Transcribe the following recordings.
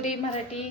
Story Marathi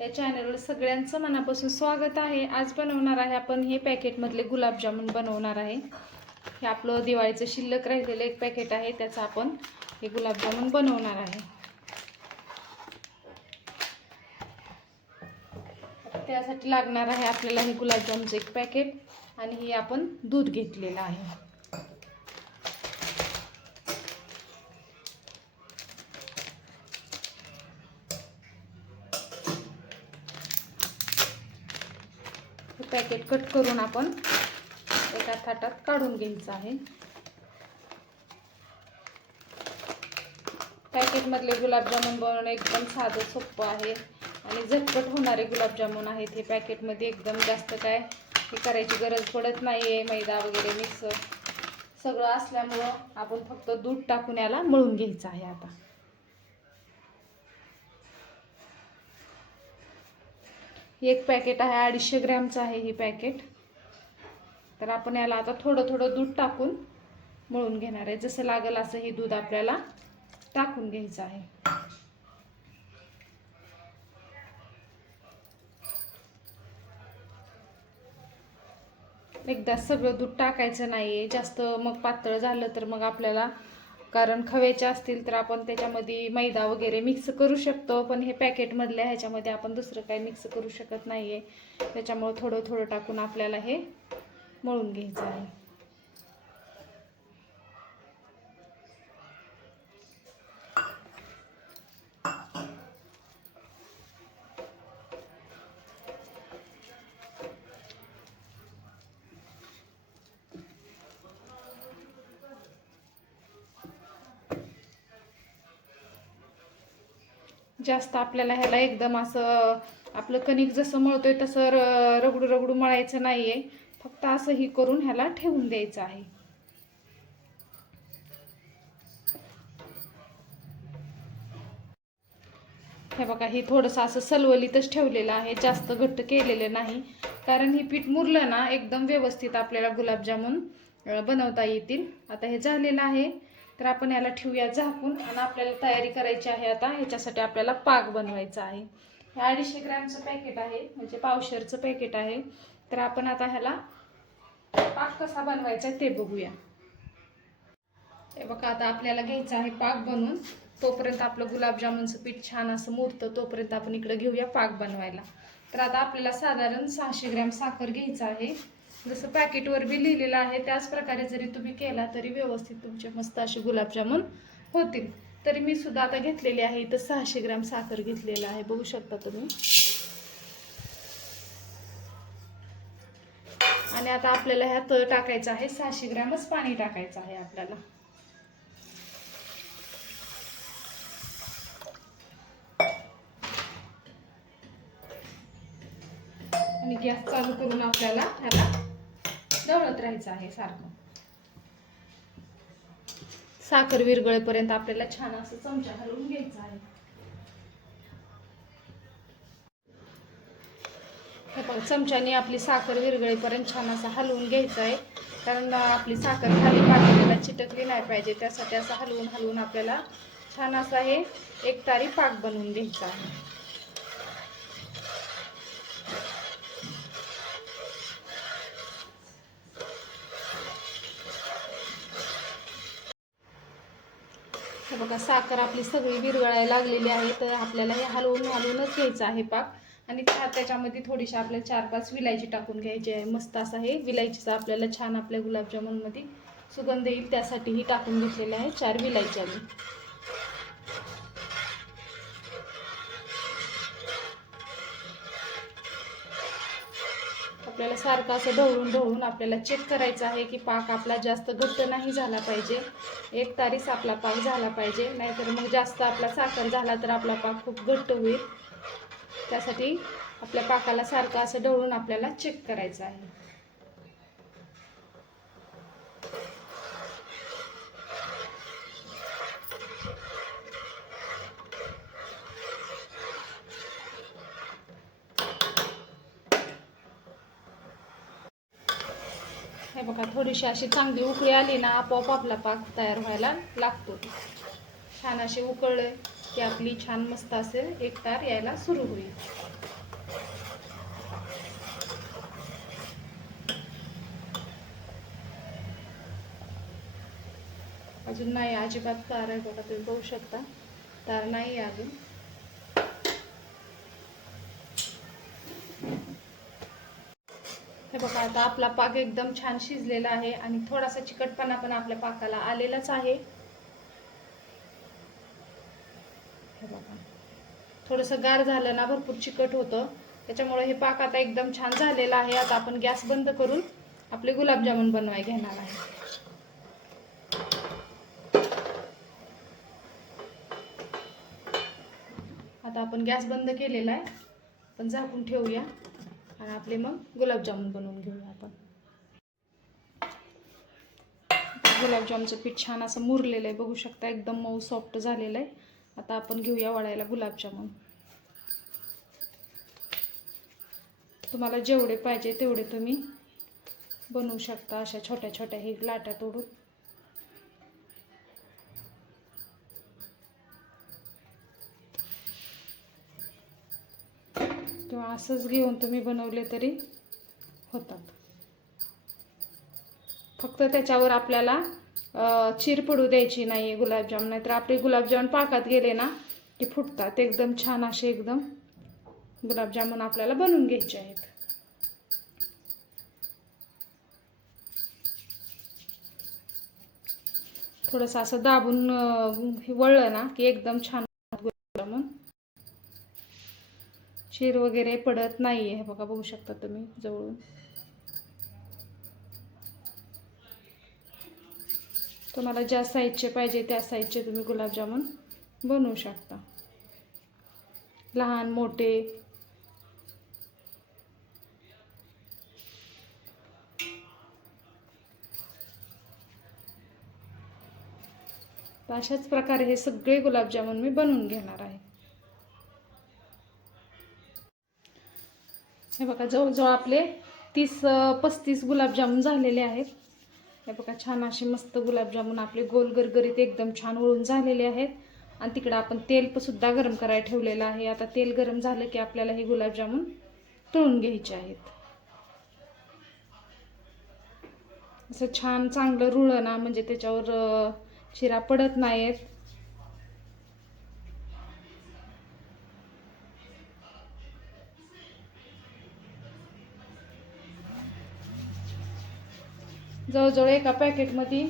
या चॅनलवर सगळ्यांचं मनापासून स्वागत आहे. आज बनवणार आहे आपण हे पॅकेटमधले गुलाबजामुन बनवणार आहे. हे आपलं दिवाळीचं शिल्लक राहिलेलं एक पॅकेट आहे त्याचं आपण हे गुलाबजामुन बनवणार आहे. त्यासाठी लागणार आहे आपल्याला हे गुलाबजामचं एक पॅकेट आणि हे आपण दूध घेतलेलं आहे. हे पॅकेट कट करून आपण एका थाटात काढून घ्यायचं आहे. पॅकेटमधले गुलाबजामुन बनवणं एकदम साधं सोपं आहे. आणि झटपट होणारे गुलाबजामुन आहेत हे पॅकेटमध्ये एकदम जास्त काय हे करायची गरज पडत नाही आहे मैदा वगैरे मिक्स सगळं असल्यामुळं आपण फक्त दूध टाकून याला मळून घ्यायचं आहे आता. एक पॅकेट आहे अडीचशे ग्रॅमचं आहे हे पॅकेट तर आपण याला आता थोडं थोडं दूध टाकून मळून घेणार आहे. जसं लागेल असं हे दूध आपल्याला टाकून घ्यायचं आहे. एकदा सगळं दूध टाकायचं नाही आहे जास्त मग पातळ झालं तर मग आपल्याला कारण खव्याचे असतील तर आपण त्याच्यामध्ये मैदा वगैरे मिक्स करू शकतो पण हे पॅकेटमधल्या ह्याच्यामध्ये आपण दुसरं काही मिक्स करू शकत नाही आहे त्याच्यामुळं थोडं थोडं टाकून आपल्याला हे मळून घ्यायचं आहे. जास्त आपल्याला ह्याला एकदम असं आपलं कणिक जसं मळतोय तसं र रगडू रगडू मळायचं नाही आहे फक्त असं ही करून ह्याला ठेवून द्यायचं आहे. हे बघा हे थोडंसं असं सलवलीतच ठेवलेलं आहे. जास्त घट्ट केलेलं नाही. कारण हे पीठ मुरलं ना एकदम व्यवस्थित आपल्याला गुलाबजामुन बनवता येतील. आता हे झालेलं आहे. तर आपण याला ठेवूया झाकून आणि आपल्याला तयारी करायची आहे आता. ह्याच्यासाठी आपल्याला पाक बनवायचा आहे. हे अडीचशे ग्रॅमचं पॅकेट आहे म्हणजे पावशरचं पॅकेट आहे. तर आपण आता ह्याला पाक कसा बनवायचा ते बघूया. हे बघा आता आपल्याला घ्यायचं आहे पाक बनवून. तोपर्यंत आपलं गुलाबजामुनचं पीठ छान असं मुरतं. तोपर्यंत आपण इकडं घेऊया पाक बनवायला. तर आता आपल्याला साधारण सहाशे ग्रॅम साखर घ्यायचं आहे. जसं पॅकेटवर बी लिहिलेलं आहे त्याच प्रकारे जरी तुम्ही केला तरी व्यवस्थित तुमचे मस्त असे गुलाबजामुन होतील. तरी मी सुद्धा आता घेतलेली आहे इथं सहाशे ग्रॅम साखर घेतलेलं आहे बघू शकता तुम्ही. आणि आता आपल्याला ह्या तळ टाकायचं आहे सहाशे ग्रॅमच पाणी टाकायचं आहे आपल्याला. आणि गॅस चालू करून आपल्याला ह्याला ढवळत राहायचं आहे सारखं. साखर विरगळेपर्यंत आपल्याला छान असं चमचा हलवून घ्यायचा आहे. हे पण चमच्याने आपली साखर विरगळेपर्यंत छान असं हलवून घ्यायचं आहे. कारण आपली साखर खाली पातेल्याला चिटकली नाही पाहिजे त्यासाठी असं हलवून हलवून आपल्याला छान असं हे एक तारी पाक बनवून घ्यायचा आहे. हे बघा साखर आपली सगळी विरघळायला लागलेली आहे तर आपल्याला हे हलवून हलवूनच घ्यायचं आहे पाक. आणि त्या त्याच्यामध्ये थोडीशी आपल्याला चार पाच विलायची टाकून घ्यायची आहे. मस्त असं हे विलायचीचा आपल्याला छान आपल्या गुलाबजामुनमध्ये सुगंध येईल त्यासाठीही टाकून घेतलेले आहे चार विलायची आम्ही. आपल्याला सारखं असं ढवळून ढवळून आपल्याला चेक करायचं आहे की पाक आपला जास्त घट्ट नाही झाला पाहिजे. एक तारीस आपला पाक झाला पाहिजे. नाहीतर मग जास्त आपला साखर झाला तर आपला पाक खूप घट्ट होईल. त्यासाठी आपल्या पाकाला सारखं असं ढवळून आपल्याला चेक करायचं आहे. बघा थोडीशी अशी चांगली उकळी आली ना आपोआप आपला पाक तयार व्हायला लागतो. छान असे उकळले की आपली छान मस्त असे एक तार यायला सुरू होईल. अजून नाही अजिबात तार आहे बघा तुम्ही बघू शकता. तार नाही अजून. बघा आता आपला पाक एकदम छान शिजलेला आहे आणि थोडासा चिकटपणा पण आपल्या पाकाला आलेलाच आहे. हे बघा. थोडंसं गार झालं ना भरपूर चिकट होतं. त्याच्यामुळे हे पाक आता एकदम छान झालेला आहे. आता आपण गॅस बंद करून आपले गुलाबजामुन बनवाय घेणार आहे. आता आपण गॅस बंद केलेला आहे. पण झाकून ठेवूया. आणि आपले मग गुलाबजामुन बनवून घेऊया आपण. गुलाबजामचं पीठ छान असं मुरलेलं आहे. बघू शकता एकदम मऊ सॉफ्ट झालेलं आहे. आता आपण घेऊया वळायला गुलाबजामुन. तुम्हाला जेवढे पाहिजे तेवढे तुम्ही बनवू शकता अशा छोट्या छोट्या हे लाट्या तोडून. किंवा असंच घेऊन तुम्ही बनवले तरी होतात. फक्त त्याच्यावर आपल्याला चीर पडू द्यायची नाही आहे गुलाबजाम नाहीतर आपले गुलाबजाम पाकात गेले ना की फुटतात. एकदम छान असे एकदम गुलाबजामुन आपल्याला बनवून घ्यायचे आहेत. थोडंसं असं दाबून हे वळलं ना की एकदम छान गुलाबजामुन शिर वगैरे पडत नाही आहे बघा बघू शकता तुम्ही जवळून. तुम्हाला ज्या साईजचे पाहिजे त्या साईजचे तुम्ही गुलाबजामुन बनवू शकता. लहान मोठे. अशाच प्रकारे हे सगळे गुलाबजामुन मी बनवून घेणार आहे. हे बघा जवळजवळ आपले तीस पस्तीस गुलाबजामुन झालेले आहेत. हे बघा छान असे मस्त गुलाबजामुन आपले गोल गरगरीत एकदम छान वळून झालेले आहेत. आणि तिकडं आपण तेल सुद्धा गरम करायला ठेवलेलं आहे. आता तेल गरम झालं की आपल्याला हे गुलाबजामुन तळून घ्यायचे आहेत. असं छान चांगलं रुळ ना म्हणजे त्याच्यावर शिरा चिरा पडत नाहीत. जवळजवळ एका पॅकेटमध्ये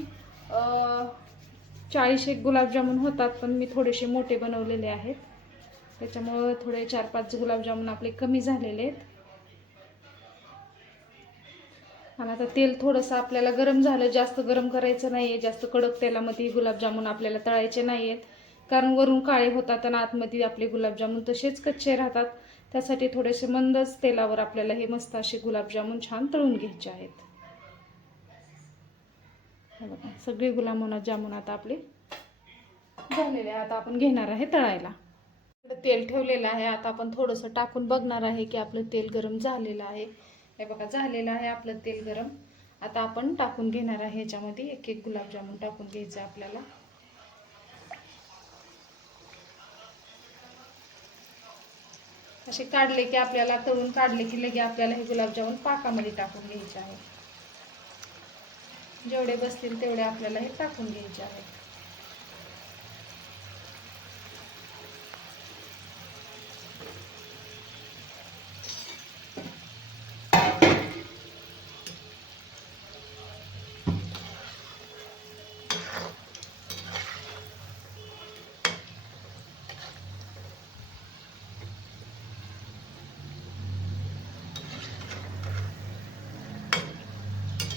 चाळीस एक गुलाबजामुन होतात पण मी थोडेसे मोठे बनवलेले आहेत. त्याच्यामुळं थोडे चार पाच गुलाबजामुन आपले कमी झालेले आहेत. आणि आता तेल थोडंसं आपल्याला गरम झालं जास्त गरम करायचं नाही आहे जास्त कडक तेलामध्ये गुलाबजामुन आपल्याला तळायचे नाही आहेत कारण वरून काळे होतात आणि आतमध्ये आपले गुलाबजामुन तसेच कच्चे राहतात. त्यासाठी थोडेसे मंदच तेलावर आपल्याला हे मस्त असे गुलाबजामुन छान तळून घ्यायचे आहेत. हे बघा सगळे गुलाबजामुन जामून आता आपले झालेले आहे. आता आपण घेणार आहे तळायला. तेल ठेवलेलं आहे. आता आपण थोडंसं टाकून बघणार आहे की आपलं तेल गरम झालेलं आहे. हे बघा झालेलं आहे आपलं तेल गरम. आता आपण टाकून घेणार आहे ह्याच्यामध्ये एक एक गुलाबजामुन टाकून घ्यायचं आहे आपल्याला. असे काढले की आपल्याला तळून काढले की लगे आपल्याला हे गुलाबजामुन पाकामध्ये टाकून घ्यायचे आहे. जेवढे बसतील तेवढे आपल्याला हे टाकून घ्यायचे आहे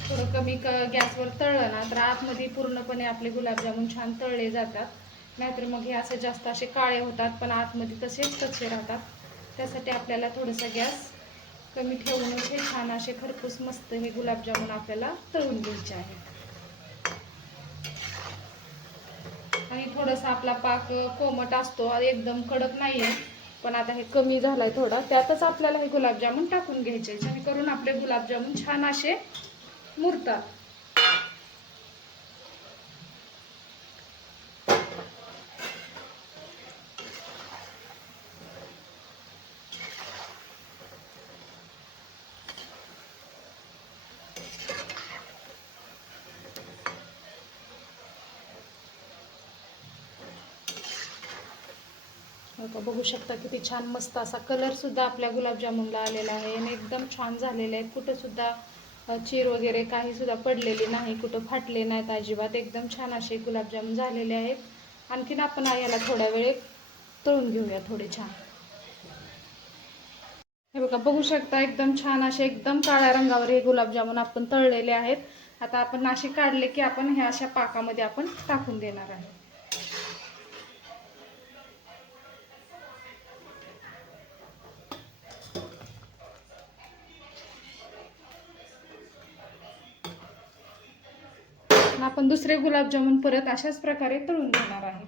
थोडं कमी क गॅसवर तळलं ना तर आतमध्ये पूर्णपणे आपले गुलाबजामुन छान तळले जातात. नाहीतर मग हे असे जास्त असे काळे होतात पण आतमध्ये तसेच कच्चे राहतात. त्यासाठी आपल्याला थोडंसं गॅस कमी ठेवूनच हे छान असे खरपूस मस्त हे गुलाबजामुन आपल्याला तळून घ्यायचे आहेत आणि थोडासा आपला पाक कोमट असतो एकदम कडक नाहीये पण आता हे कमी झालाय थोडा. त्यातच आपल्याला हे गुलाबजामुन टाकून घ्यायचे जेणेकरून आपले गुलाबजामुन छान असे मुरतात का बघू शकता किती छान मस्त असा कलरसुद्धा आपल्या गुलाबजामुनला आलेला आहे. आणि एकदम छान झालेला आहे. कुठंसुद्धा चीर वगैरे काही सुद्धा पडलेली नाही कुठं फाटले नाहीत अजिबात. एकदम छान असे गुलाबजाम झालेले आहेत. आणखीन आपण याला थोड्या वेळ तळून घेऊया थोडे छान. हे बघा बघू शकता एकदम छान असे एकदम काळ्या रंगावर हे गुलाबजामुन आपण तळलेले आहेत. आता आपण असे काढले की आपण ह्या अशा पाकामध्ये आपण टाकून देणार आहे आपण दुसरे गुलाबजामुन परत अशाच प्रकारे तळून घेणार आहे.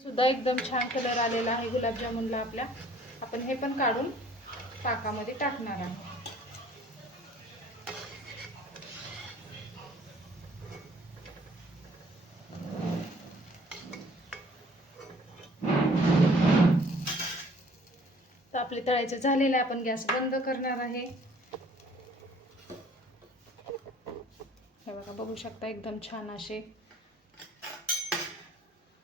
सुद्धा एकदम छान कलर आलेला आहे गुलाबजामुनला आपल्या आपण हे पण काढून पाकामध्ये टाकणार आहे तर आपले तळायचं झालेले आहे. आपण गॅस बंद करणार आहे हे बघा बघू शकता एकदम छान असे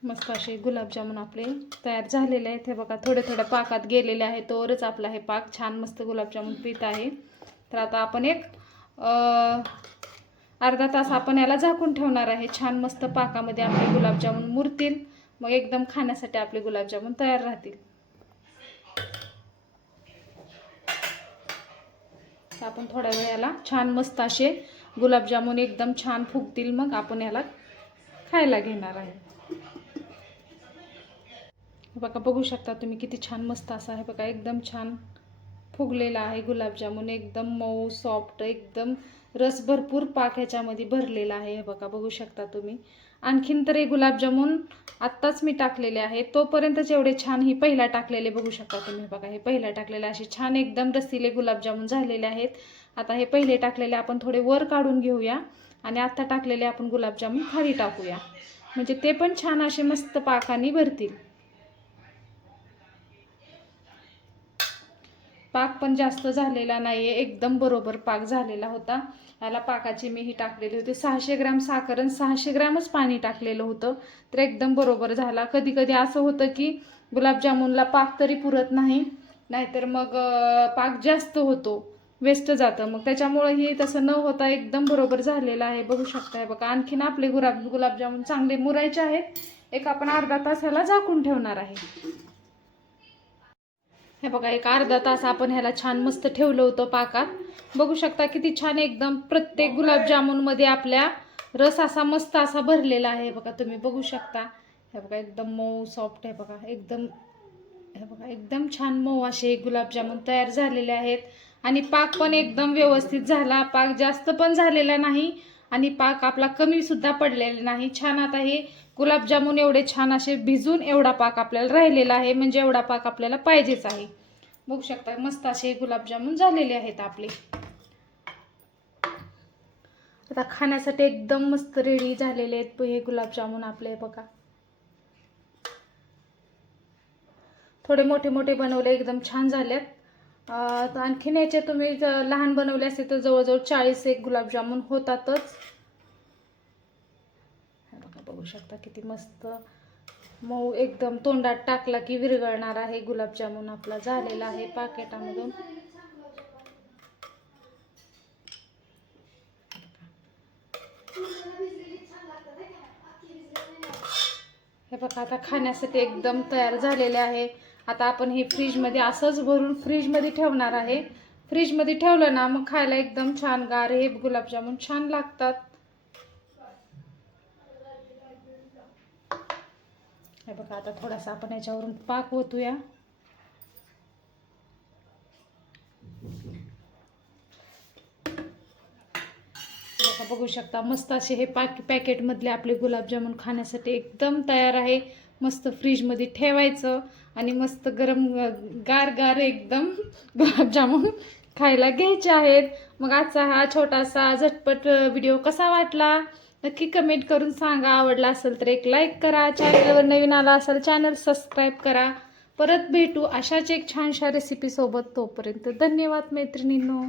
मस्त असे गुलाबजामुन आपले तयार झालेले आहेत. हे बघा थोडे थोड्या पाकात गेलेले आहे. तोवरच आपला हे पाक. छान मस्त गुलाबजामुन पीत आहे. तर आता आपण एक अर्धा तास आपण याला झाकून ठेवणार आहे. छान मस्त पाकामध्ये आपले गुलाबजामुन मुरतील. मग एकदम खाण्यासाठी आपले गुलाबजामुन तयार राहतील. तर आपण थोड्या वेळ याला छान मस्त असे गुलाबजामुन एकदम छान फुगतील. मग आपण याला खायला घेणार आहे. बघा बघू शकता तुम्ही किती छान मस्त असा आहे बघा एकदम छान फुगलेला आहे गुलाबजामुन एकदम मऊ सॉफ्ट एकदम रस भरपूर पाक ह्याच्यामध्ये भरलेला आहे हे बघा बघू शकता तुम्ही. आणखीन तर हे गुलाबजामून आत्ताच मी टाकलेले आहे तोपर्यंतच एवढे छान ही पहिला टाकलेले बघू शकता तुम्ही हे बघा हे पहिला टाकलेले असे छान एकदम रस्सीले गुलाबजामून झालेले आहेत. आता हे पहिले टाकलेले आपण थोडे वर काढून घेऊया आणि आत्ता टाकलेले आपण गुलाबजामून खाली टाकूया. म्हणजे ते पण छान असे मस्त पाकाने भरतील. पाक पण जास्त झालेला नाही आहे एकदम बरोबर पाक झालेला होता. याला पाकाची मी ही टाकलेली होती. सहाशे ग्रॅम साखर आणि सहाशे ग्रॅमच पाणी टाकलेलं होतं. तर एकदम बरोबर झाला. कधी कधी असं होतं की गुलाबजामुनला पाक तरी पुरत नाही नाहीतर मग पाक जास्त होतो. वेस्ट जातं. मग त्याच्यामुळं हे तसं न होता एकदम बरोबर झालेलं आहे. बघू शकताय बघा. आणखीन आपले गुलाब गुलाबजामुन चांगले मुरायचे आहेत. एक आपण अर्धा तास ह्याला झाकून ठेवणार आहे. हे बघा एक अर्धा तास आपण ह्याला छान मस्त ठेवलं होतं पाकात. बघू शकता किती छान एकदम प्रत्येक गुलाबजामुनमध्ये आपल्या रस असा मस्त असा भरलेला आहे बघा तुम्ही बघू शकता. हे बघा एकदम मऊ सॉफ्ट आहे बघा एकदम हे बघा एकदम छान मऊ असे गुलाबजामुन तयार झालेले आहेत. आणि पाक पण एकदम व्यवस्थित झाला पाक जास्त पण झालेला नाही आणि पाक आपला कमी सुद्धा पडलेला नाही. छान आता हे गुलाबजामुन एवढे छान असे भिजून एवढा पाक आपल्याला राहिलेला आहे म्हणजे एवढा पाक आपल्याला पाहिजेच आहे. बघू शकता मस्त असे गुलाबजामुन झालेले आहेत आपले. आता खाण्यासाठी एकदम मस्त रेडी झालेले आहेत हे गुलाबजामुन आपले बघा. थोडे मोठे मोठे बनवले एकदम छान झालेत. तर आणखीन याचे तुम्ही जर लहान बनवले असते तर जवळजवळ चाळीस एक गुलाबजामुन होतातच. हे बघा बघू शकता किती मस्त मऊ एकदम तोंडात टाकला की विरघळणार आहे गुलाबजामुन आपला झालेला आहे पाकिटामधून. हे बघा आता खाण्यासाठी एकदम तयार झालेले आहे. आता आपण हे फ्रीजमध्ये असंच भरून फ्रीजमध्ये ठेवणार आहे. फ्रीजमध्ये ठेवलं ना मग खायला एकदम छान गार हे गुलाबजामुन छान लागतात. हे बघा आता थोडासा आपण याच्यावरून पाक होतूया बघू शकता मस्त असे हे पॅक पॅकेटमधले आपले गुलाबजामुन खाण्यासाठी एकदम तयार आहे. मस्त फ्रीजमध्ये ठेवायचं. आणि मस्त गरम गार गार एकदम गुलाबजामुन खायला घ्यायचे आहेत. मग आजचा हा छोटासा झटपट व्हिडिओ कसा वाटला? नक्की कमेंट करून सांगा. आवडला असेल तर एक लाईक करा. चॅनलवर नवीन आला असेल चॅनल सबस्क्राईब करा. परत भेटू अशाच एक छानशा रेसिपीसोबत तोपर्यंत धन्यवाद मैत्रिणींनो.